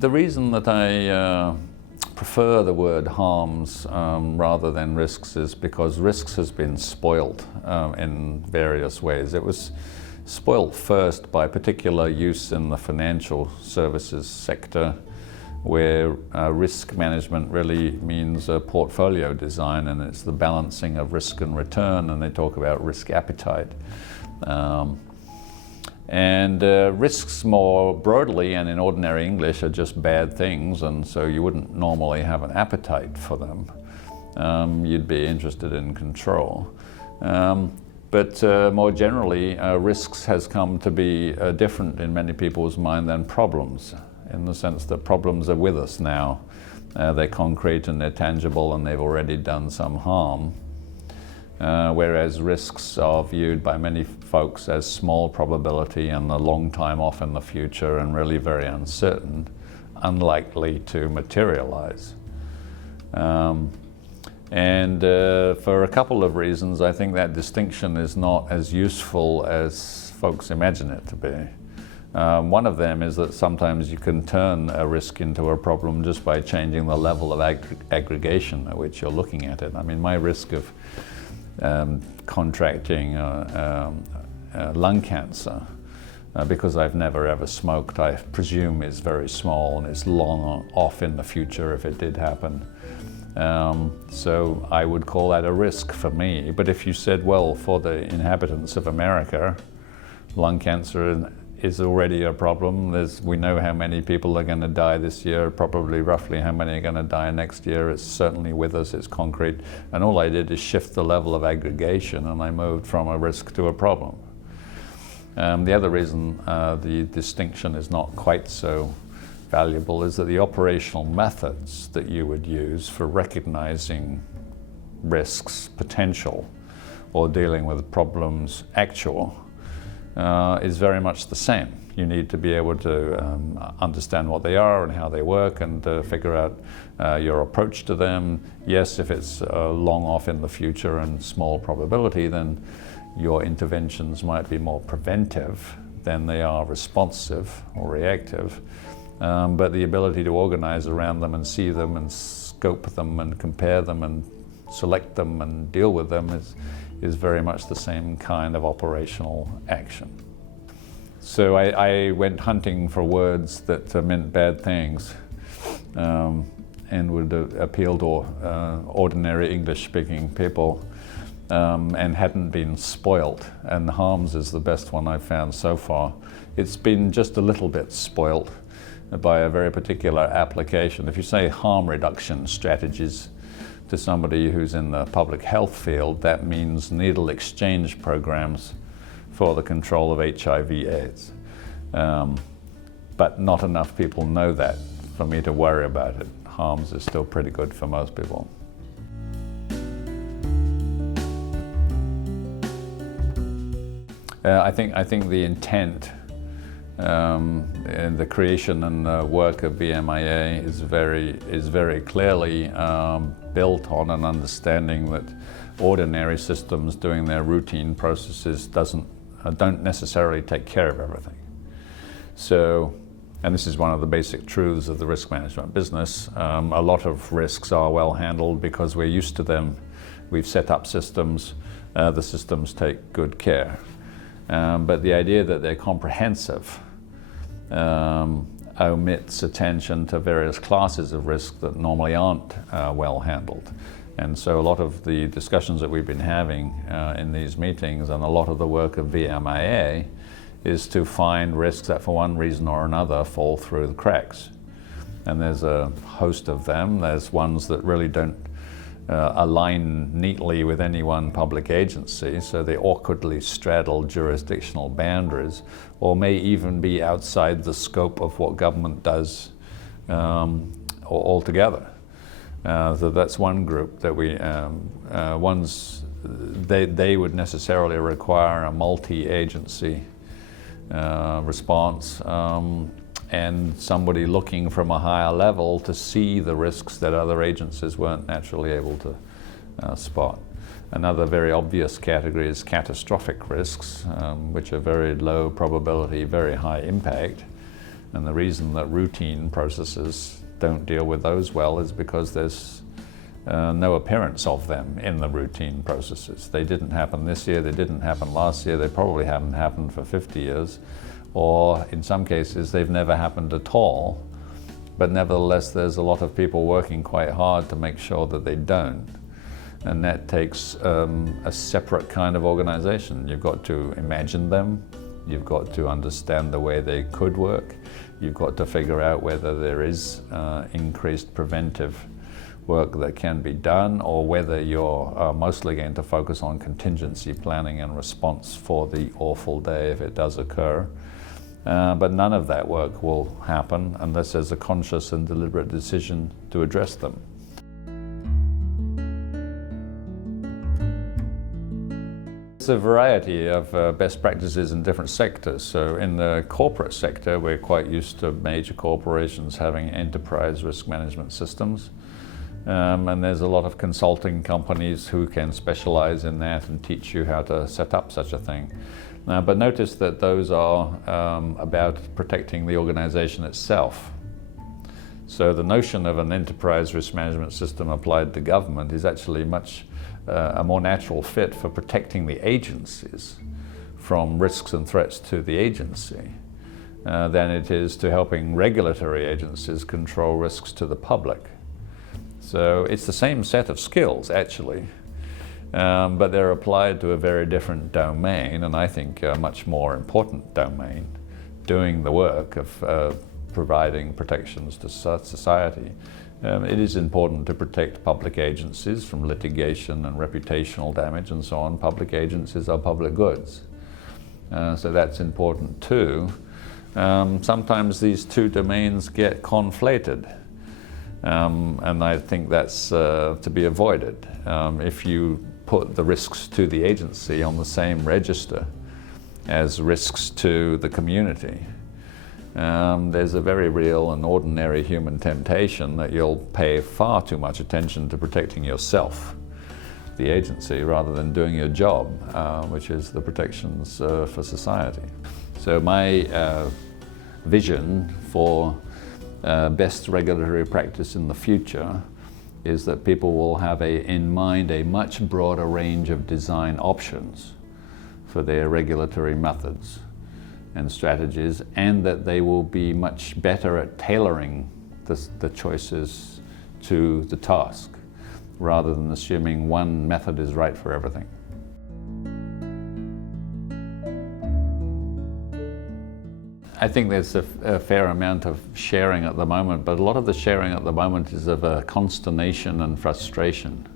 The reason that I prefer the word harms rather than risks is because risks has been spoilt in various ways. It was spoilt first by particular use in the financial services sector, where risk management really means portfolio design, and it's the balancing of risk and return, and they talk about risk appetite. Risks more broadly and in ordinary English are just bad things, and so you wouldn't normally have an appetite for them. You'd be interested in control. But more generally, risks has come to be different in many people's mind than problems, in the sense that problems are with us now. They're concrete and they're tangible and they've already done some harm. Whereas risks are viewed by many folks as small probability and a long time off in the future and really very uncertain, unlikely to materialize. For a couple of reasons, I think that distinction is not as useful as folks imagine it to be. One of them is that sometimes you can turn a risk into a problem just by changing the level of aggregation at which you're looking at it. I mean, my risk of contracting lung cancer, because I've never ever smoked, I presume is very small, and it's long off in the future if it did happen. So I would call that a risk for me. But if you said, well, for the inhabitants of America, lung cancer is already a problem. We know how many people are going to die this year, probably roughly how many are going to die next year. It's certainly with us, it's concrete. And all I did is shift the level of aggregation, and I moved from a risk to a problem. The other reason the distinction is not quite so valuable is that the operational methods that you would use for recognizing risks potential or dealing with problems actual is very much the same. You need to be able to understand what they are and how they work, and figure out your approach to them. Yes, if it's long off in the future and small probability, then your interventions might be more preventive than they are responsive or reactive. But the ability to organize around them and see them and scope them and compare them and select them and deal with them is very much the same kind of operational action. So I went hunting for words that meant bad things and would appeal to ordinary English-speaking people and hadn't been spoilt. And harms is the best one I've found so far. It's been just a little bit spoilt by a very particular application. If you say harm reduction strategies to somebody who's in the public health field, that means needle exchange programs for the control of HIV/AIDS. But not enough people know that for me to worry about it. Harms is still pretty good for most people. I think the intent and the creation and work of VMIA is very clearly built on an understanding that ordinary systems doing their routine processes don't necessarily take care of everything. So, and this is one of the basic truths of the risk management business. A lot of risks are well handled because we're used to them. We've set up systems. The systems take good care. But the idea that they're comprehensive omits attention to various classes of risk that normally aren't well handled. And so a lot of the discussions that we've been having in these meetings, and a lot of the work of VMIA, is to find risks that for one reason or another fall through the cracks. And there's a host of them. There's ones that really don't align neatly with any one public agency, so they awkwardly straddle jurisdictional boundaries, or may even be outside the scope of what government does altogether. So that's one group that they would necessarily require a multi-agency response, and somebody looking from a higher level to see the risks that other agencies weren't naturally able to spot. Another very obvious category is catastrophic risks, which are very low probability, very high impact. And the reason that routine processes don't deal with those well is because there's no appearance of them in the routine processes. They didn't happen this year, they didn't happen last year, they probably haven't happened for 50 years, or in some cases they've never happened at all. But nevertheless, there's a lot of people working quite hard to make sure that they don't. And that takes a separate kind of organization. You've got to imagine them, you've got to understand the way they could work, you've got to figure out whether there is increased preventive work that can be done, or whether you're mostly going to focus on contingency planning and response for the awful day if it does occur. But none of that work will happen unless there's a conscious and deliberate decision to address them. There's a variety of best practices in different sectors. So in the corporate sector, we're quite used to major corporations having enterprise risk management systems. And there's a lot of consulting companies who can specialize in that and teach you how to set up such a thing. But notice that those are about protecting the organization itself. So the notion of an enterprise risk management system applied to government is actually much a more natural fit for protecting the agencies from risks and threats to the agency than it is to helping regulatory agencies control risks to the public. So it's the same set of skills, actually, but they're applied to a very different domain, and I think a much more important domain, doing the work of providing protections to society. It is important to protect public agencies from litigation and reputational damage and so on. Public agencies are public goods, so that's important too. Sometimes these two domains get conflated. And I think that's to be avoided. If you put the risks to the agency on the same register as risks to the community, there's a very real and ordinary human temptation that you'll pay far too much attention to protecting yourself, the agency, rather than doing your job, which is the protections for society. So my vision for best regulatory practice in the future is that people will have in mind a much broader range of design options for their regulatory methods and strategies, and that they will be much better at tailoring the choices to the task, rather than assuming one method is right for everything. I think there's a fair amount of sharing at the moment, but a lot of the sharing at the moment is of consternation and frustration.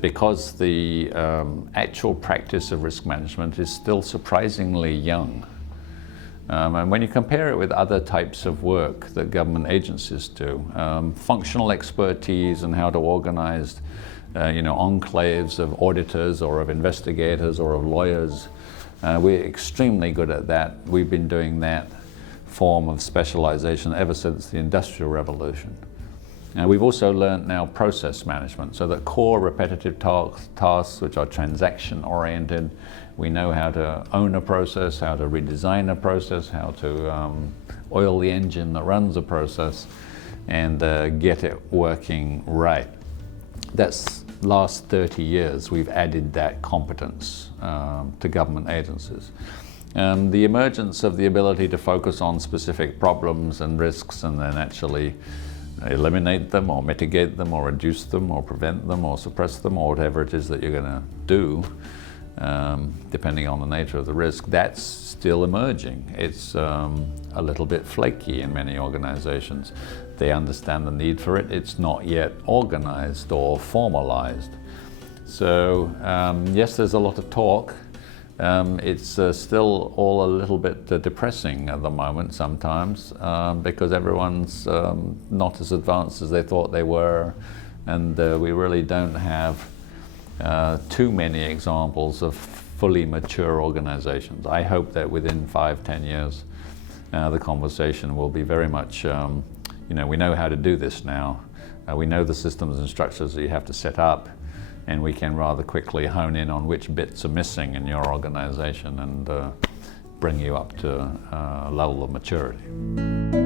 Because the actual practice of risk management is still surprisingly young. And when you compare it with other types of work that government agencies do, functional expertise and how to organize enclaves of auditors or of investigators or of lawyers, we're extremely good at that. We've been doing that form of specialization ever since the Industrial Revolution. And we've also learned now process management, so that core repetitive tasks which are transaction oriented, we know how to own a process, how to redesign a process, how to oil the engine that runs a process, and get it working right. That's last 30 years we've added that competence to government agencies. The emergence of the ability to focus on specific problems and risks and then actually eliminate them or mitigate them or reduce them or prevent them or suppress them or whatever it is that you're going to do, depending on the nature of the risk, that's still emerging. It's a little bit flaky in many organizations. They understand the need for it. It's not yet organized or formalized. So yes, there's a lot of talk. It's still all a little bit depressing at the moment sometimes because everyone's not as advanced as they thought they were, and we really don't have too many examples of fully mature organizations. I hope that within 5-10 years the conversation will be very much, we know how to do this now. We know the systems and structures that you have to set up, and we can rather quickly hone in on which bits are missing in your organization and bring you up to a level of maturity.